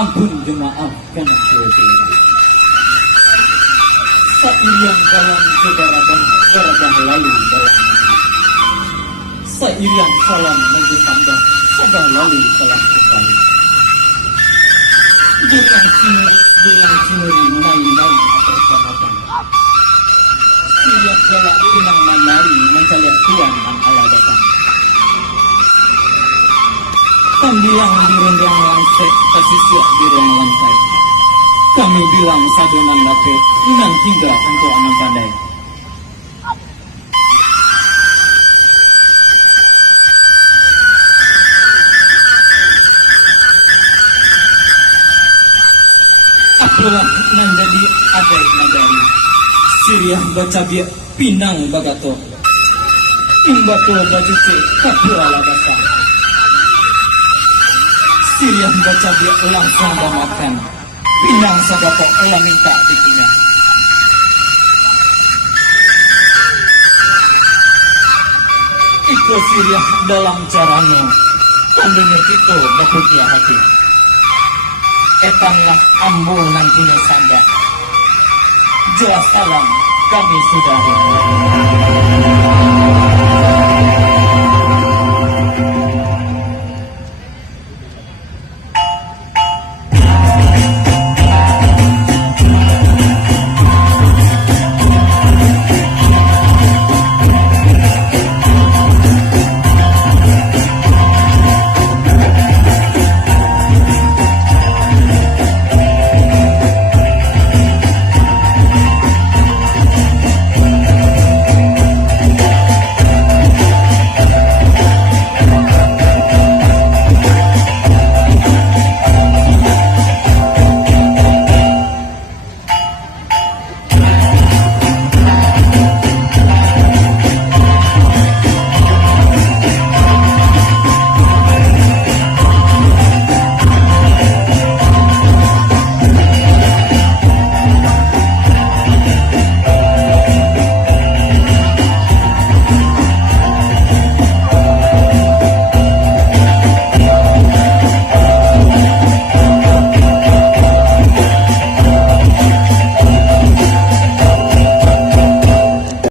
Ampun jemaah karena dosa. Sairiang kalam saudara lalu dalam sairiang salam menggusambah saudara lalu telah kembali. Bilang sinuri main-main bersama-sama. Siriak galak pinang manari mencari tiang dan ala datang. Bilang di rendang langsek, kasih siap di ruang lantai. Kami bilang sadonan dape, inang tiga untuk anak pandai. Akulah menjadi adai nagari. Siriah baca biak pinang bagato. Imbato baju cek kapura labasa. Siriah baca biak langsung makan. Pinang sagato elah minta bikinnya. Iko Siriah dalam caranya. Kandungnya itu berputia hati. Etanlah ambul nantinya sanda. Jelas salam kami sudah.